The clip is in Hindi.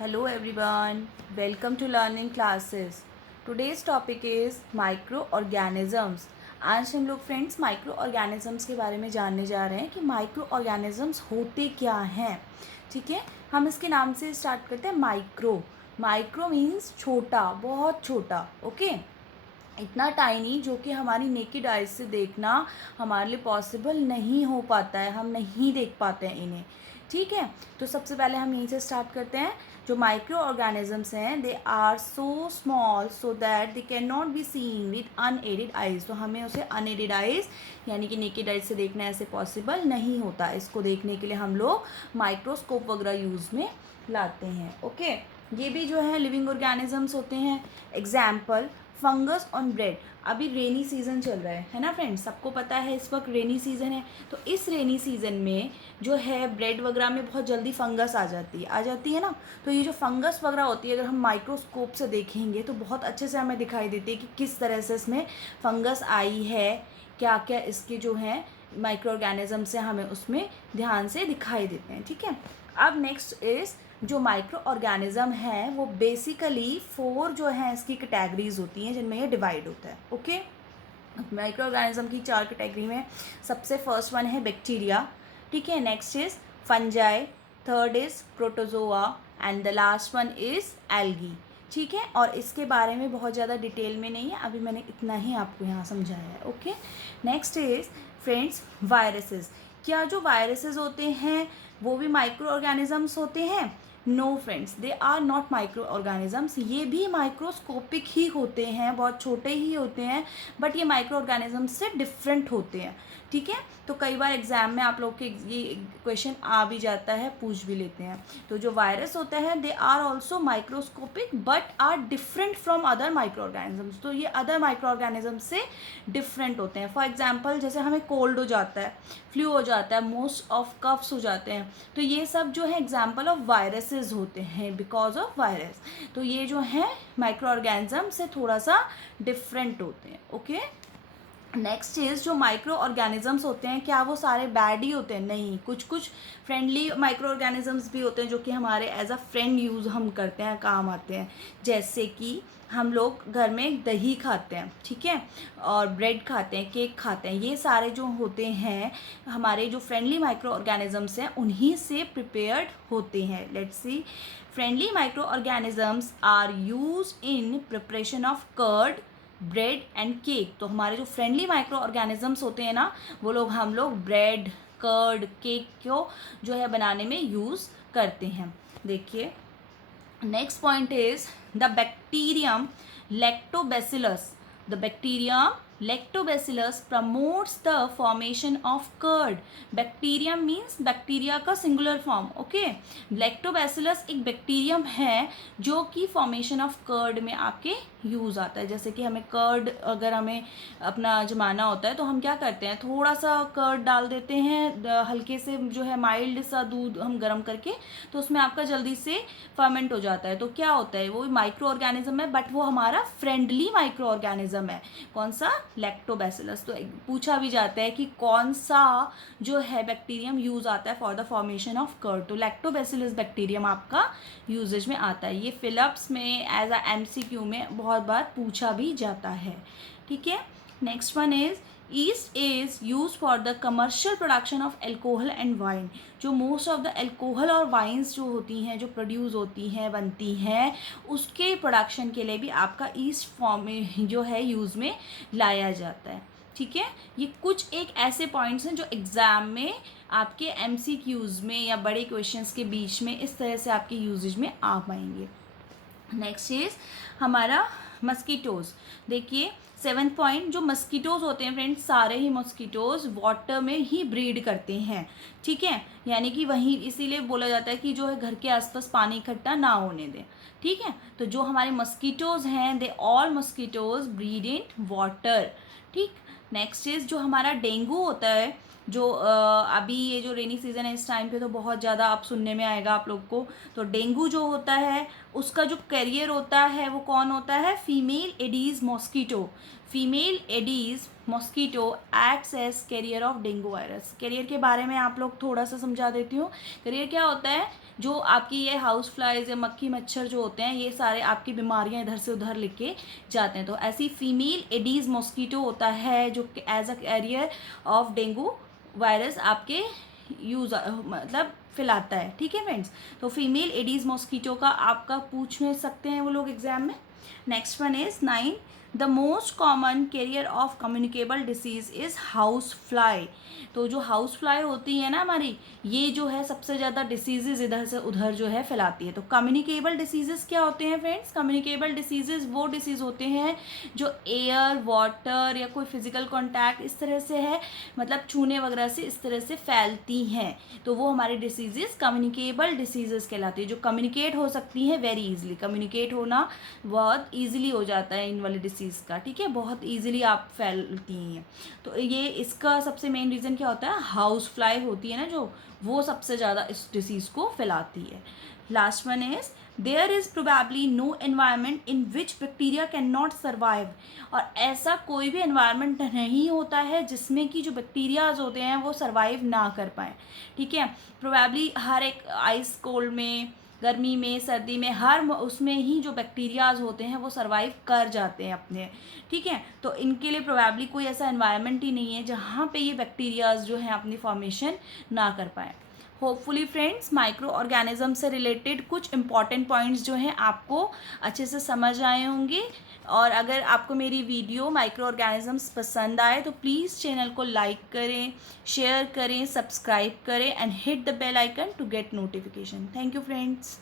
Hello everyone, welcome to learning classes. Today's topic is microorganisms. आज हम लोग फ्रेंड्स माइक्रो ऑर्गेनिजम्स के बारे में जानने जा रहे हैं कि माइक्रो ऑर्गेनिजम्स होते क्या हैं. ठीक है, हम इसके नाम से स्टार्ट करते हैं. माइक्रो मीन्स छोटा, बहुत छोटा. ओके, इतना टाइनी जो कि हमारी नेकेड आइज से देखना हमारे लिए पॉसिबल नहीं हो पाता है, हम नहीं देख पाते हैं इन्हें. ठीक है, तो सबसे पहले हम यहीं से स्टार्ट करते हैं. जो माइक्रो ऑर्गेनिजम्स हैं they are so small so that they can not be seen with unaided eyes. तो हमें उसे अनएडेड आइज यानी कि नेकेड आइज से देखना ऐसे पॉसिबल नहीं होता. इसको देखने के लिए हम लोग माइक्रोस्कोप वगैरह यूज़ में लाते हैं. ओके, ये भी जो है लिविंग ऑर्गेनिजम्स होते हैं. Example fungus on bread. अभी रेनी सीज़न चल रहा है ना फ्रेंड्स, सबको पता है इस वक्त रेनी सीज़न है. तो इस रेनी सीज़न में जो है ब्रेड वगैरह में बहुत जल्दी फंगस आ जाती है ना. तो ये जो फंगस वगैरह होती है अगर हम माइक्रोस्कोप से देखेंगे तो बहुत अच्छे से हमें दिखाई देती है कि किस तरह से इसमें फंगस आई है, क्या क्या इसके जो हैं माइक्रो ऑर्गेनिज्म से हमें उसमें ध्यान से दिखाई देते हैं. ठीक है, अब नेक्स्ट इज़ जो माइक्रो ऑर्गेनिज्म है वो बेसिकली 4 जो है इसकी कैटेगरीज होती हैं जिनमें ये डिवाइड होता है. ओके, माइक्रो ऑर्गेनिज्म की 4 कैटेगरी में सबसे फर्स्ट वन है बैक्टीरिया. ठीक है, next is fungi, third is protozoa and the last one is algae. ठीक है, और इसके बारे में बहुत ज़्यादा डिटेल में नहीं है, अभी मैंने इतना ही आपको यहाँ समझाया है. Okay, next is friends viruses. क्या जो वायरसेस होते हैं वो भी माइक्रो ऑर्गेनिजम्स होते हैं? No friends, they are not microorganisms. ये भी माइक्रोस्कोपिक ही होते हैं, बहुत छोटे ही होते हैं, बट ये माइक्रो ऑर्गेनिजम्स से डिफरेंट होते हैं. ठीक है, तो कई बार एग्जाम में आप लोग के ये क्वेश्चन आ भी जाता है, पूछ भी लेते हैं. तो जो वायरस होते हैं they are also microscopic but are different from other microorganisms. तो ये अदर माइक्रो ऑर्गेनिजम्स से डिफरेंट होते हैं. फॉर एग्जाम्पल जैसे हमें कोल्ड हो जाता है, फ्लू हो जाता है, मोस्ट ऑफ कफ्स हो जाते हैं, तो ये सब जो है एग्जाम्पल ऑफ वायरसेस होते हैं बिकॉज ऑफ वायरस. तो ये जो है माइक्रो ऑर्गेनिज्म से थोड़ा सा डिफरेंट होते हैं. ओके, नेक्स्ट इज जो माइक्रो ऑर्गेनिजम्स होते हैं क्या वो सारे बैड ही होते हैं? नहीं, कुछ कुछ फ्रेंडली माइक्रो ऑर्गेनिजम्स भी होते हैं जो कि हमारे एज अ फ्रेंड यूज़ हम करते हैं, काम आते हैं. जैसे कि हम लोग घर में दही खाते हैं, ठीक है, और ब्रेड खाते हैं, केक खाते हैं. ये सारे जो होते हैं हमारे जो फ्रेंडली माइक्रो ऑर्गेनिजम्स हैं उन्हीं से प्रिपेयर्ड होते हैं. Let's see, friendly microorganisms are use in preparation of curd, bread and cake. तो हमारे जो फ्रेंडली माइक्रो ऑर्गेनिजम्स होते हैं ना वो लोग हम लोग ब्रेड, कर्ड, केक को जो है बनाने में यूज़ करते हैं. देखिए, next point is the bacterium lactobacillus. The bacterium lactobacillus promotes the formation of curd. Bacterium means bacteria का सिंगुलर फॉर्म. ओके, लैक्टोबैसिलस एक बैक्टीरियम है जो कि फॉर्मेशन ऑफ कर्ड में आपके यूज़ आता है. जैसे कि हमें कर्ड अगर हमें अपना जमाना होता है तो हम क्या करते हैं, थोड़ा सा कर्ड डाल देते हैं, हल्के से जो है माइल्ड सा दूध हम गर्म करके, तो उसमें आपका जल्दी से फर्मेंट हो जाता है. तो क्या होता है, वो माइक्रो ऑर्गेनिज्म है बट वो हमारा फ्रेंडली माइक्रो ऑर्गेनिज्म है. कौन सा? लैक्टोबैसिलस. तो पूछा भी जाता है कि कौन सा जो है बैक्टीरियम यूज आता है for the formation of curd. तो लैक्टोबैसिलस बैक्टीरियम आपका यूजेज में आता है. ये फिलिप्स में एज अ एमसीक्यू में बहुत बार पूछा भी जाता है. ठीक है, next one is east is use for the commercial production of alcohol and wine. जो मोस्ट ऑफ द एल्कोहल और वाइन्स जो होती हैं, जो प्रोड्यूस होती हैं, बनती हैं, उसके प्रोडक्शन के लिए भी आपका ईस्ट फॉर्म में जो है यूज़ में लाया जाता है. ठीक है, ये कुछ एक ऐसे पॉइंट्स हैं जो एग्ज़ाम में आपके एमसीक्यूज़ में या बड़े क्वेश्चंस के बीच में इस तरह से आपके यूजेज में आ पाएंगे. नेक्स्ट इज हमारा मस्कीटोज़. देखिए, 7th पॉइंट, जो मस्कीटोज़ होते हैं फ्रेंड्स, सारे ही मस्कीटोज़ वाटर में ही ब्रीड करते हैं. ठीक है, यानी कि वहीं इसीलिए बोला जाता है कि जो है घर के आसपास पानी इकट्ठा ना होने दें. ठीक है, तो जो हमारे मस्कीटोज़ हैं they all mosquitoes breed in water. ठीक, नेक्स्ट इज जो हमारा डेंगू होता है, जो अभी ये जो रेनी सीज़न है इस टाइम पे तो बहुत ज़्यादा आप सुनने में आएगा आप लोग को। तो डेंगू जो होता है उसका जो कैरियर होता है वो कौन होता है, female aedes mosquito. Female aedes mosquito acts as carrier of dengue virus. Carrier के बारे में आप लोग थोड़ा सा समझा देती हूँ। कैरियर क्या होता है, जो आपकी ये हाउस फ्लाइज या मक्खी मच्छर जो होते हैं ये सारे आपकी बीमारियां इधर से उधर लेके जाते हैं। तो ऐसी फीमेल एडीज़ मॉस्किटो होता है जो as a carrier of dengue virus आपके यूज मतलब फैलाता है। ठीक है फ्रेंड्स, तो फीमेल एडीज़ मॉस्किटो का आपका पूछ में सकते हैं वो लोग एग्जाम में। Next one is 9, the most common carrier of communicable disease is house fly. तो जो हाउस फ्लाई होती है ना हमारी, ये जो है सबसे ज़्यादा डिसीजेज इधर से उधर जो है फैलाती है। तो कम्युनिकेबल डिसीजेस क्या होते हैं फ्रेंड्स, कम्युनिकेबल डिसीजेज वो डिसीज़ होते हैं जो एयर वाटर या कोई फिजिकल कॉन्टैक्ट इस तरह से है, मतलब छूने वगैरह से इस तरह से फैलती हैं, तो वो हमारी डिसीजेस कम्युनिकेबल डिसीजेस कहलाती है, जो कम्युनिकेट हो सकती हैं वेरी इजीली। कम्युनिकेट होना बहुत ईजिली हो जाता है इन वाली डिसीज़ का, ठीक है, बहुत ईजिली आप फैलती हैं। तो ये इसका सबसे मेन रीज़न क्या होता है, हाउस फ्लाई होती है ना जो, वो सबसे ज़्यादा इस डिसीज़ को फैलाती है। Last one is there is probably no environment in which bacteria can not survive. और ऐसा कोई भी एनवायरनमेंट नहीं होता है जिसमें कि जो बैक्टीरियाज होते हैं वो सर्वाइव ना कर पाएँ। ठीक है, प्रोबेबली हर एक आइस कोल्ड में, गर्मी में, सर्दी में, हर उसमें ही जो बैक्टीरियाज होते हैं वो सर्वाइव कर जाते हैं अपने। ठीक है, तो इनके लिए प्रोबेबली कोई ऐसा एनवायरनमेंट ही नहीं है जहाँ पे ये बैक्टीरियाज जो हैं अपनी फॉर्मेशन ना कर पाएँ। होपफुली फ्रेंड्स माइक्रो ऑर्गेनिज्म से रिलेटेड कुछ इंपॉर्टेंट पॉइंट्स जो हैं आपको अच्छे से समझ आए होंगे। और अगर आपको मेरी वीडियो माइक्रो ऑर्गेनिजम्स पसंद आए तो प्लीज़ चैनल को लाइक करें, शेयर करें, सब्सक्राइब करें and hit the bell icon to get notification. Thank you friends.